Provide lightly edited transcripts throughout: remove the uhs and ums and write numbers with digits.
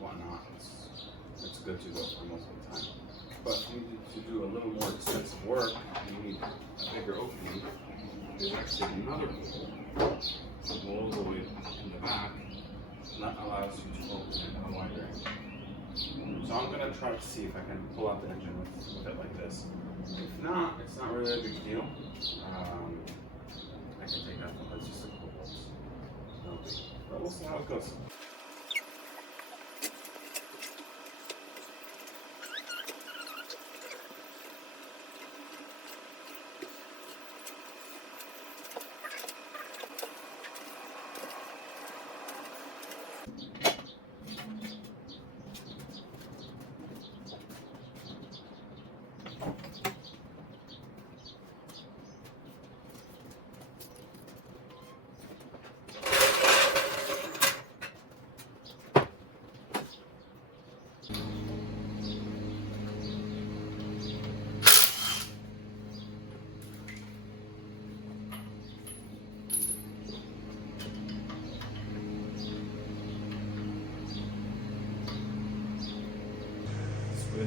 whatnot, it's good to go for most of the time. But if you need to do a little more extensive work, you need a bigger opening. There's actually another hole all the way in the back, and that allows you to open it a wider angle. So I'm going to try to see if I can pull out the engine with it like this. If not, it's not really a big deal. I can take that one. That's just a couple bolts. No big. But we'll see how it goes.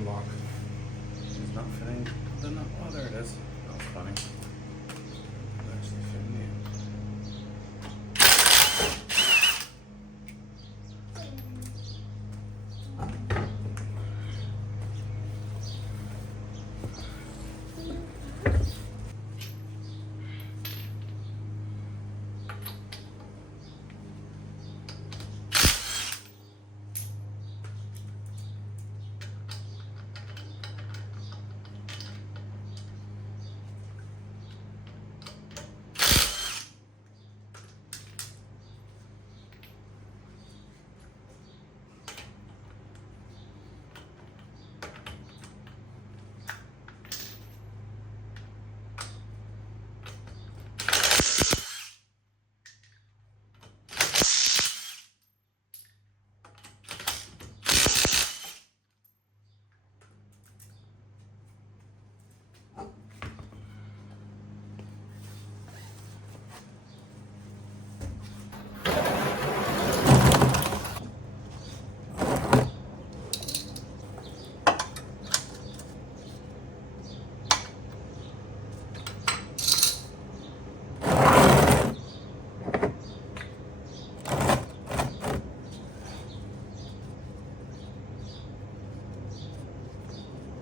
Lock is not fitting the nut. Oh, there it is. That was funny. It's actually fitting in.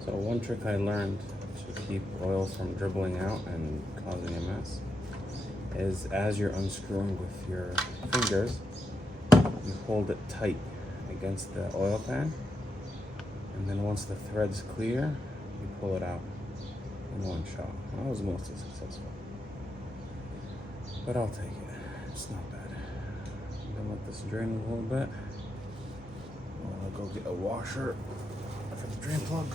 So one trick I learned to keep oil from dribbling out and causing a mess is as you're unscrewing with your fingers, you hold it tight against the oil pan, and then once the thread's clear, you pull it out in one shot. I was mostly successful, but I'll take it. It's not bad. I'm gonna let this drain a little bit. I'll go get a washer for the drain plug.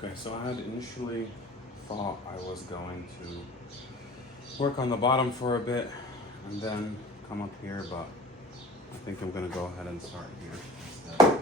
Okay, so I had initially thought I was going to work on the bottom for a bit and then come up here, but I think I'm gonna go ahead and start here instead.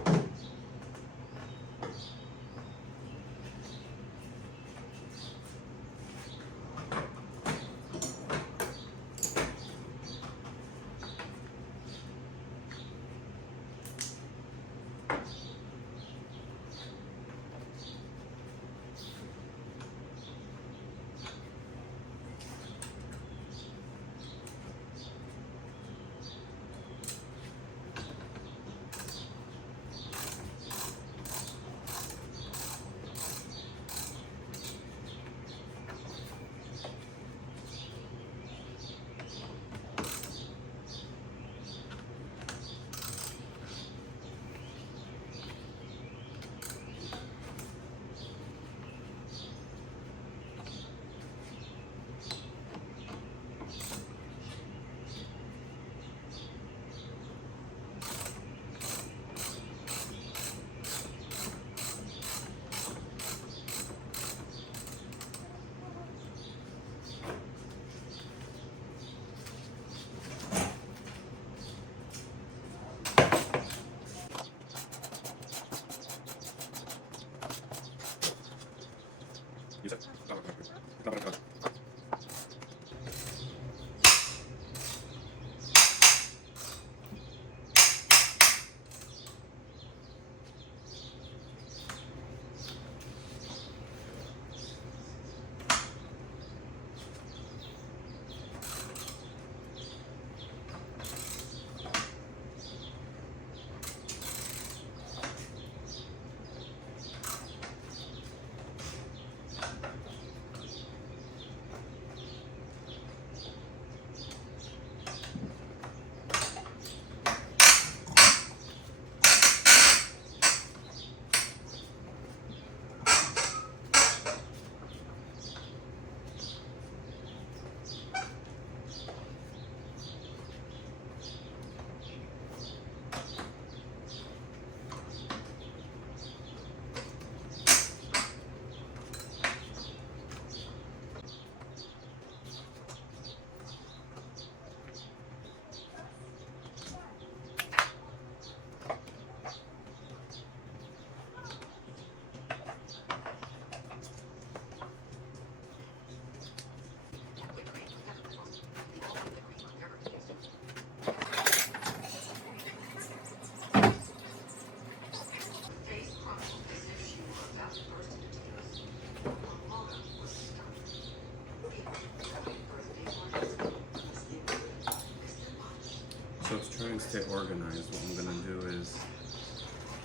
So to try and stay organized, what I'm going to do is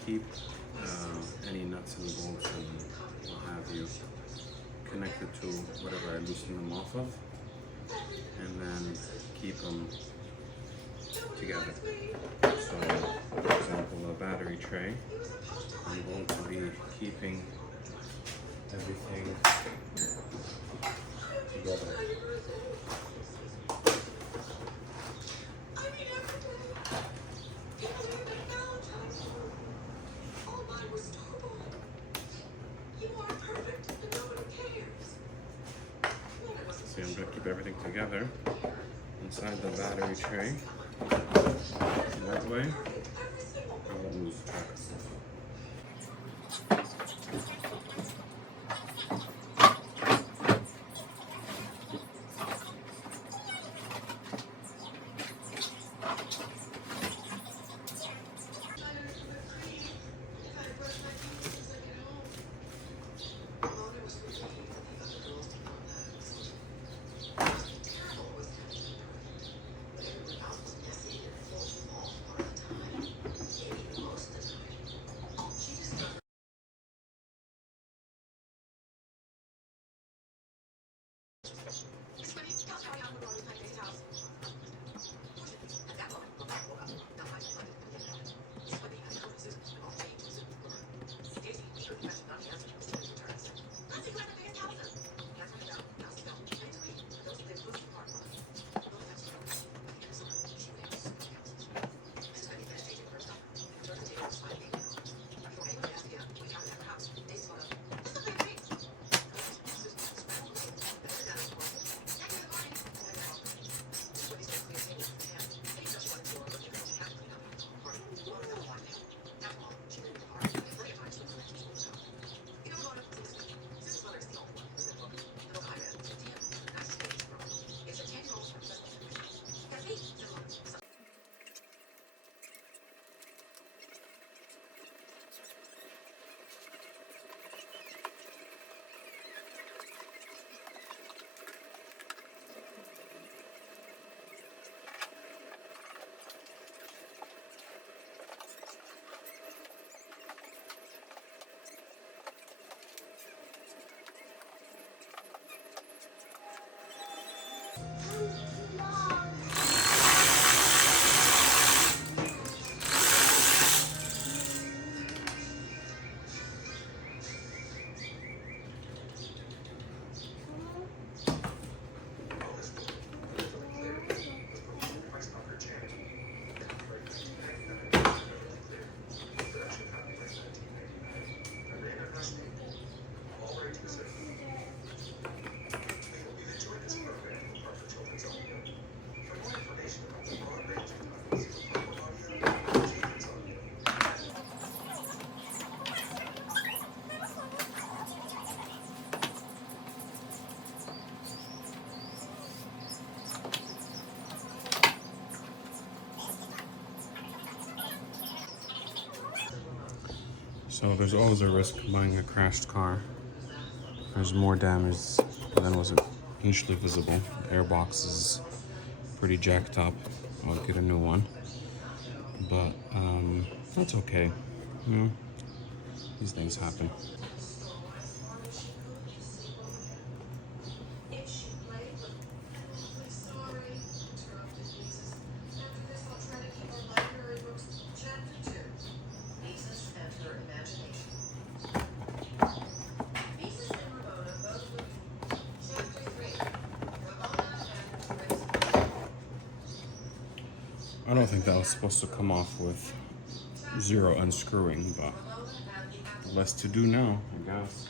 keep any nuts and bolts and what have you connected to whatever I loosen them off of, and then keep them together. So, for example, a battery tray, I'm going to be keeping everything together. See, I'm going to keep everything together inside the battery tray. That way, I won't lose track. So there's always a risk buying a crashed car. There's more damage than was initially visible. The airbox is pretty jacked up. I'll get a new one. But that's okay. You know, these things happen. I don't think that was supposed to come off with 0 unscrewing, but less to do now, I guess.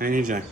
Hey, EJ.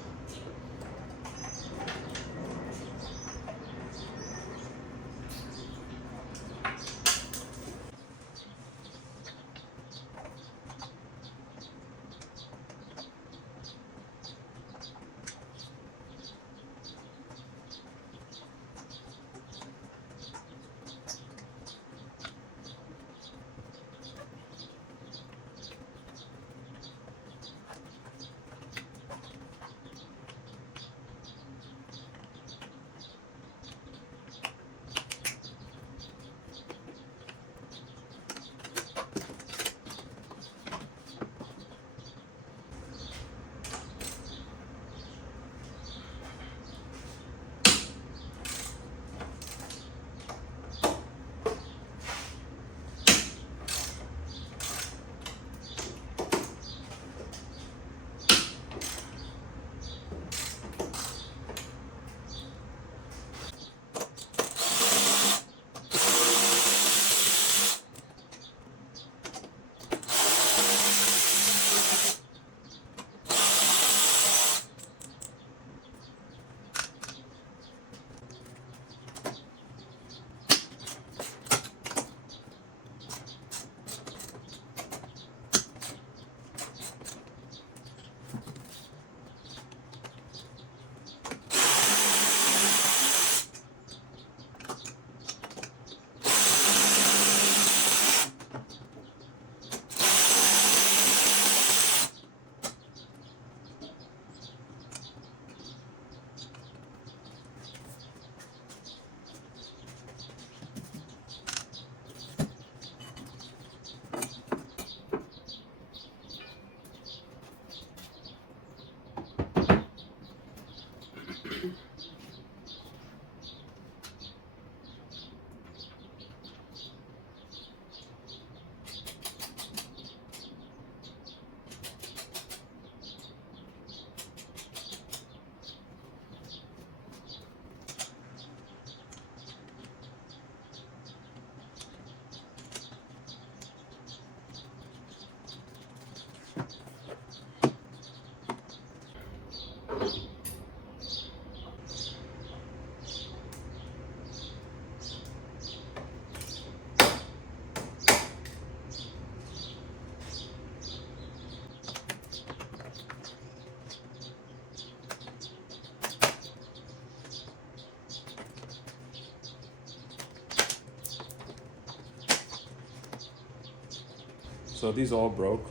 So these all broke,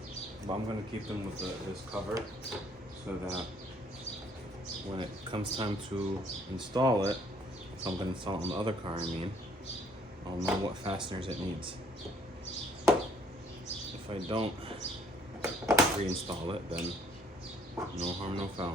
but I'm gonna keep them with this cover so that when it comes time to install it, so I'm gonna install it on the other car, I'll know what fasteners it needs. If I don't reinstall it, then no harm, no foul.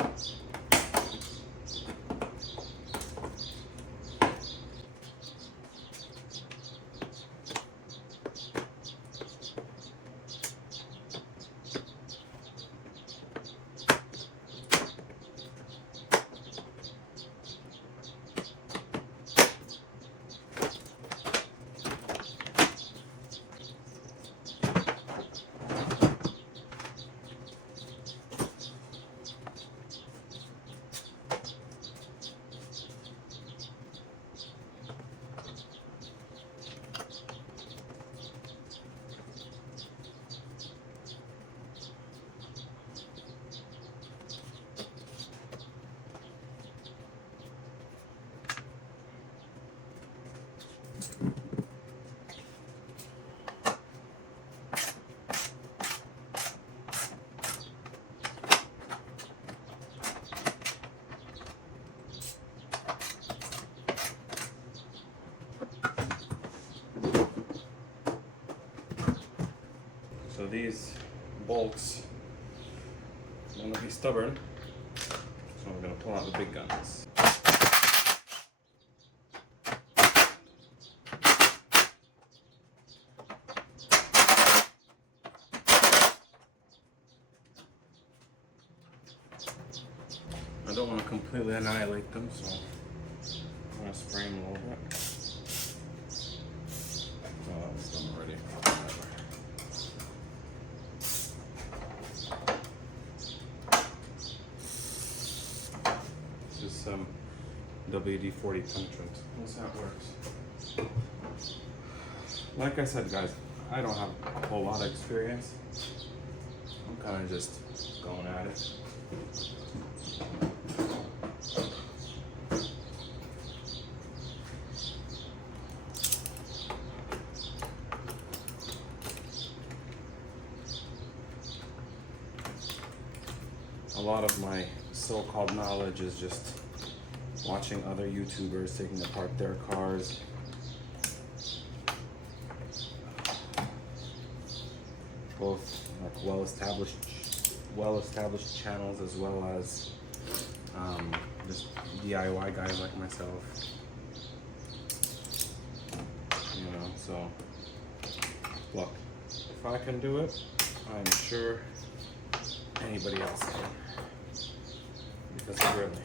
So these bolts are going to be stubborn, so we're going to pull out the big guns. I don't want to completely annihilate them, so I'm going to spray them a little bit. Oh, it's done already. Some WD-40 penetrant. That's how it works. Like I said, guys, I don't have a whole lot of experience. I'm kind of just going at it. A lot of my so-called knowledge is just watching other YouTubers taking apart their cars. Both like well-established channels as well as just DIY guys like myself. You know, so look, if I can do it, I'm sure anybody else can. Because really,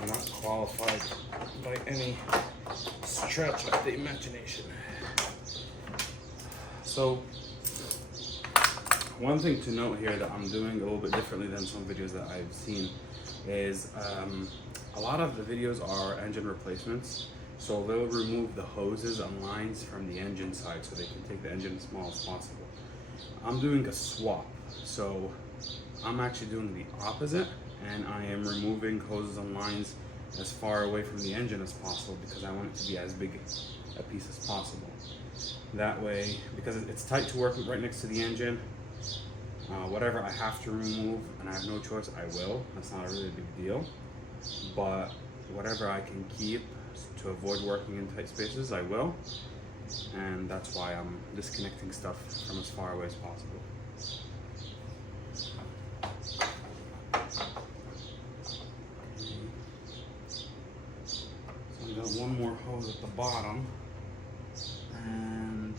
I'm not qualified by any stretch of the imagination. So, one thing to note here that I'm doing a little bit differently than some videos that I've seen is a lot of the videos are engine replacements. So they'll remove the hoses and lines from the engine side so they can take the engine as small as possible. I'm doing a swap. So I'm actually doing the opposite, and I am removing hoses and lines as far away from the engine as possible because I want it to be as big a piece as possible. That way, because it's tight to work with right next to the engine, whatever I have to remove and I have no choice, I will. That's not a really big deal. But whatever I can keep to avoid working in tight spaces, I will. And that's why I'm disconnecting stuff from as far away as possible. Got one more hose at the bottom, and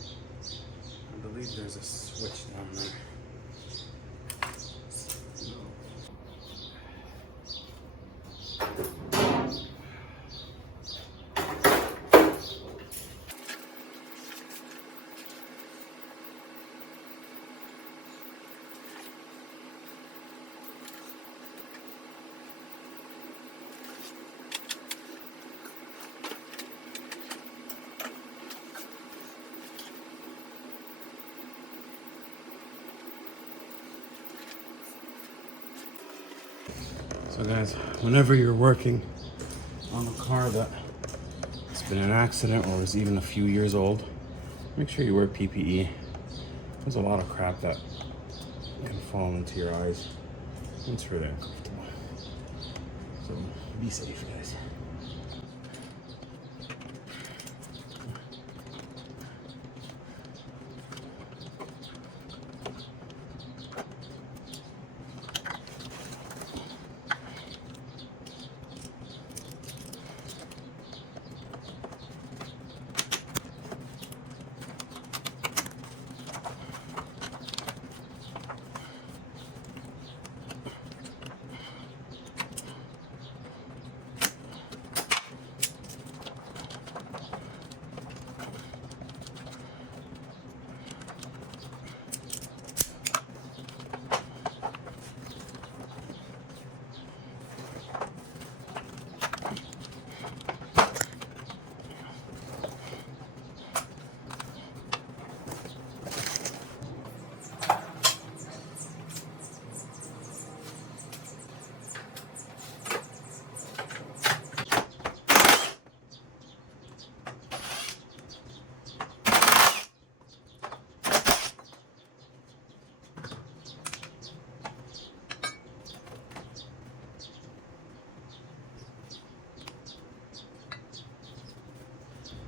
I believe there's a switch down there. So guys, whenever you're working on a car that's been in an accident or is even a few years old, make sure you wear PPE. There's a lot of crap that can fall into your eyes. It's really uncomfortable. So be safe, guys.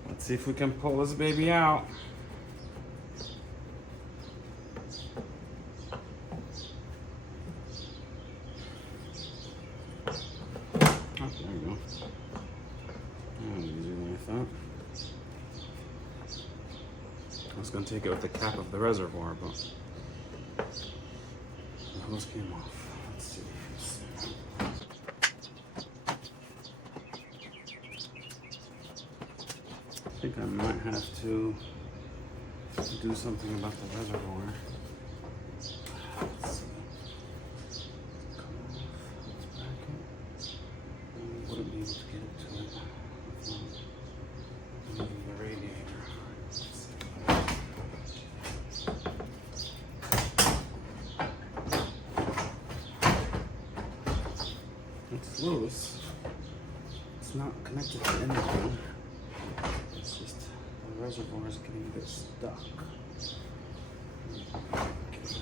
Let's see if we can pull this baby out. Oh, there we go. Easier than I thought. I was going to take it with the cap of the reservoir, but the hose came off. Let's see. I think I might have to do something about the reservoir. Let's see. Come off. Let's back it. I wouldn't be able to get it to it without moving the radiator. It's loose. It's not connected to anything. It's just the reservoir is getting a bit stuck. It's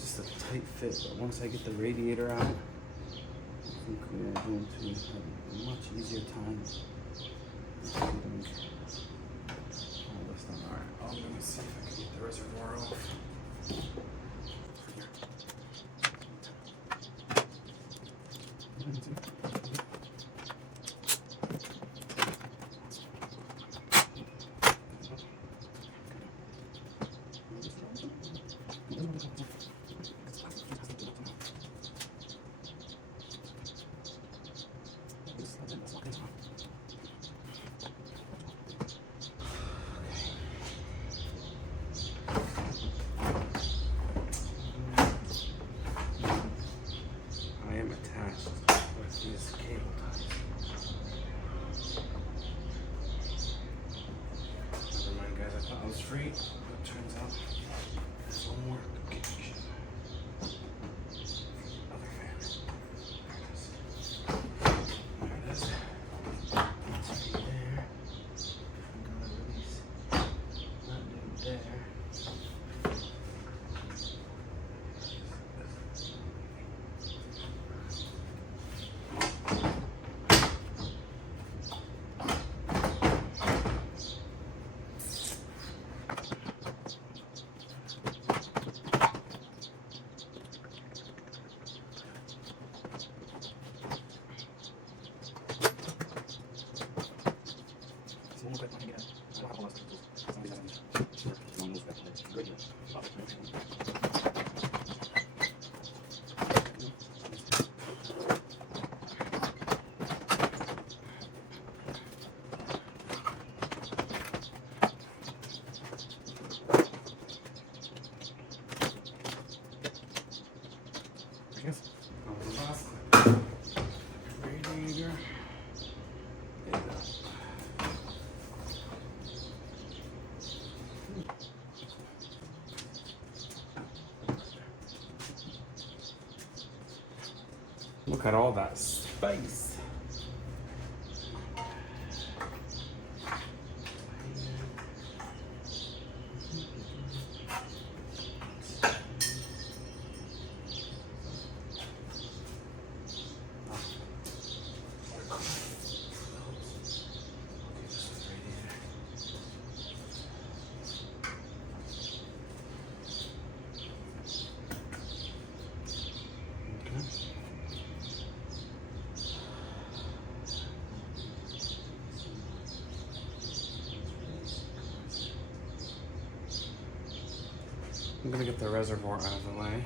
just a tight fit, but once I get the radiator out, I think we are going to have a much easier time getting all this done. Alright, let me see if I can get the reservoir off. These cable ties. Never mind, guys. I thought I was free, but it turns out there's one more connection. Other fan. There it is. It's right there. I'm gonna release that dude there. Radiator. Look at all that space. I'm gonna get the reservoir out of the way.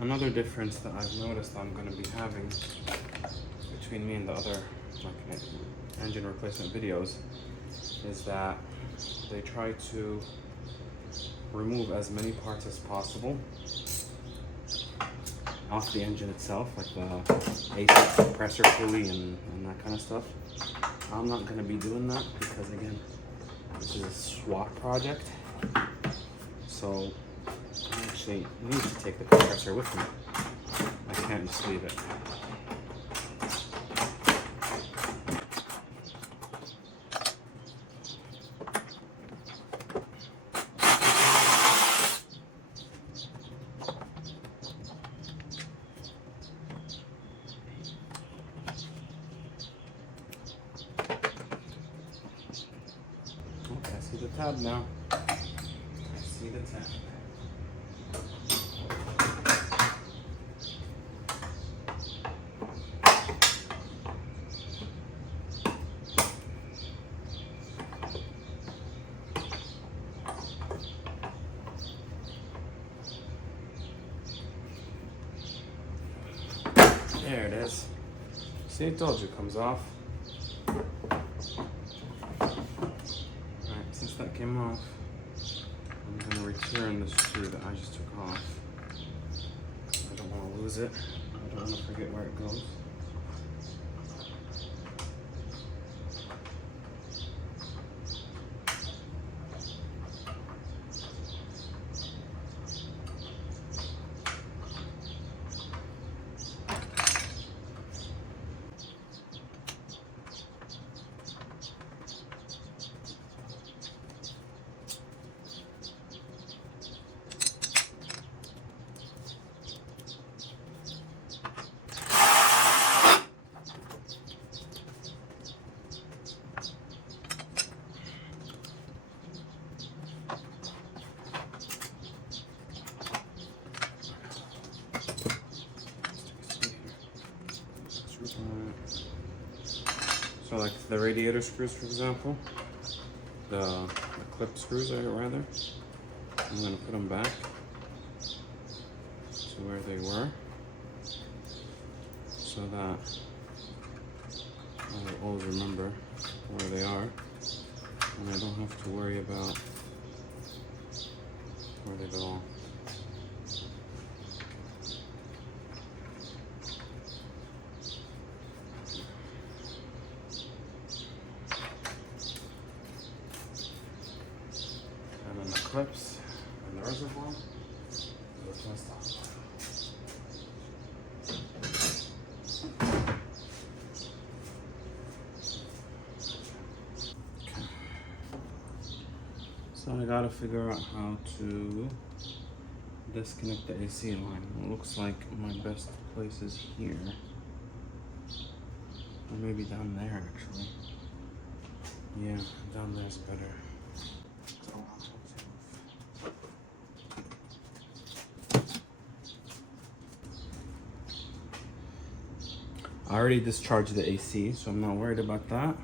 Another difference that I've noticed I'm gonna be having between me and the other engine replacement videos is that they try to remove as many parts as possible off the engine itself, like the AC compressor pulley and that kind of stuff. I'm not going to be doing that because, again, this is a swap project, so I actually need to take the compressor with me. I can't just leave it. I see the tab now. I see the tab. There it is. See, I told you it comes off. Since that came off, I'm going to return the screw that I just took off. I don't want to lose it. I don't want to forget where it goes. So like the radiator screws, for example, the clip screws, rather, I'm going to put them back to where they were so that I will always remember where they are and I don't have to worry about where they belong. Clips and the reservoir. That's my stuff. Okay. So I gotta figure out how to disconnect the AC line. It looks like my best place is here. Or maybe down there actually. Yeah, down there's better. I already discharged the AC, so I'm not worried about that.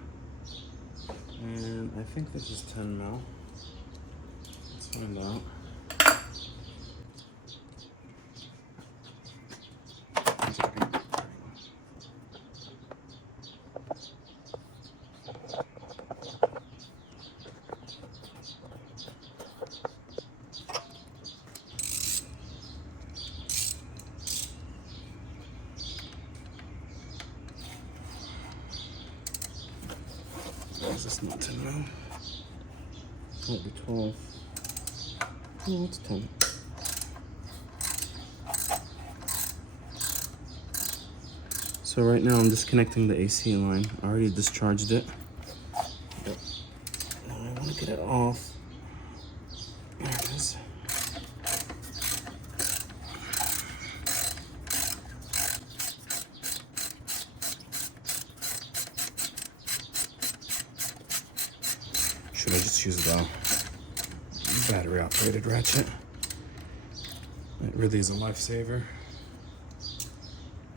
And I think this is 10 mil. Let's find out. Is this not 10 mil? Might be 12. Oh, it's 10. So right now I'm disconnecting the AC line. I already discharged it. But now I want to get it off. There it is. Should I just use the battery operated ratchet? It really is a lifesaver.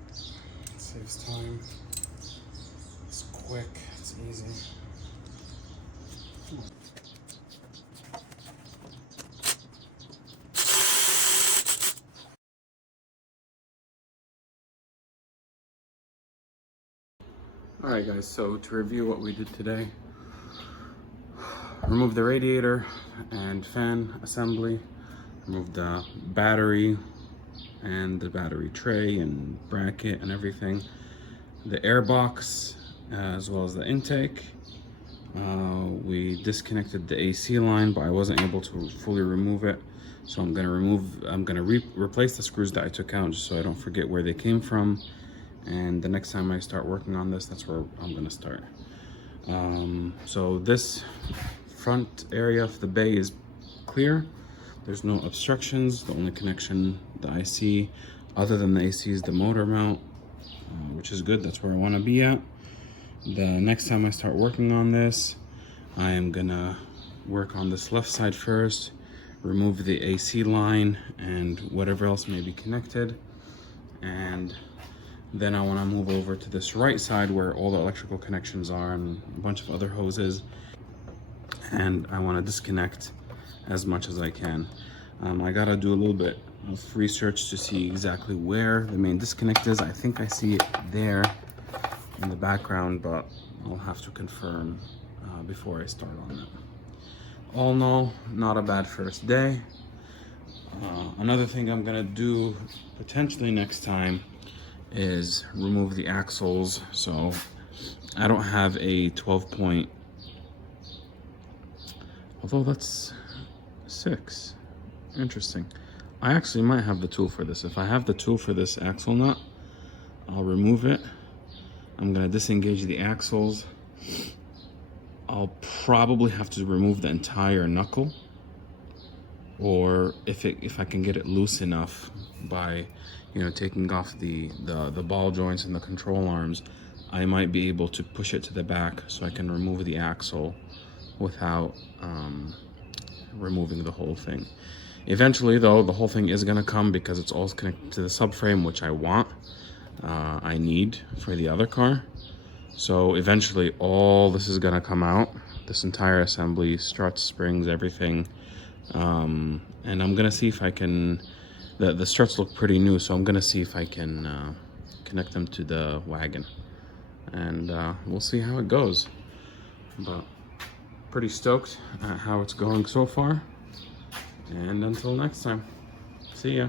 It saves time. It's quick, it's easy. Alright guys, so to review what we did today, remove the radiator and fan assembly, remove the battery and the battery tray and bracket and everything, the air box as well as the intake. We disconnected the AC line, but I wasn't able to fully remove it, so I'm gonna replace the screws that I took out just so I don't forget where they came from. And the next time I start working on this, that's where I'm gonna start. So this front area of the bay is clear. There's no obstructions. The only connection that I see other than the AC is the motor mount, which is good. That's where I wanna be at. The next time I start working on this, I am gonna work on this left side first, remove the AC line and whatever else may be connected. And then I want to move over to this right side where all the electrical connections are and a bunch of other hoses. And I want to disconnect as much as I can. I gotta do a little bit of research to see exactly where the main disconnect is. I think I see it there in the background, but I'll have to confirm before I start on it. All in all, not a bad first day. Another thing I'm gonna do potentially next time is remove the axles. So I don't have a 12 point, although that's 6. Interesting. I actually might have the tool for this. If I have the tool for this axle nut, I'll remove it. I'm gonna disengage the axles. I'll probably have to remove the entire knuckle, or if I can get it loose enough by, you know, taking off the ball joints and the control arms, I might be able to push it to the back so I can remove the axle without removing the whole thing. Eventually though, the whole thing is gonna come because it's all connected to the subframe, which I want, I need for the other car. So eventually all this is gonna come out, this entire assembly, struts, springs, everything. And I'm gonna see if I can, the struts look pretty new, so I'm gonna see if I can connect them to the wagon. And we'll see how it goes. But pretty stoked at how it's going so far. And until next time, see ya.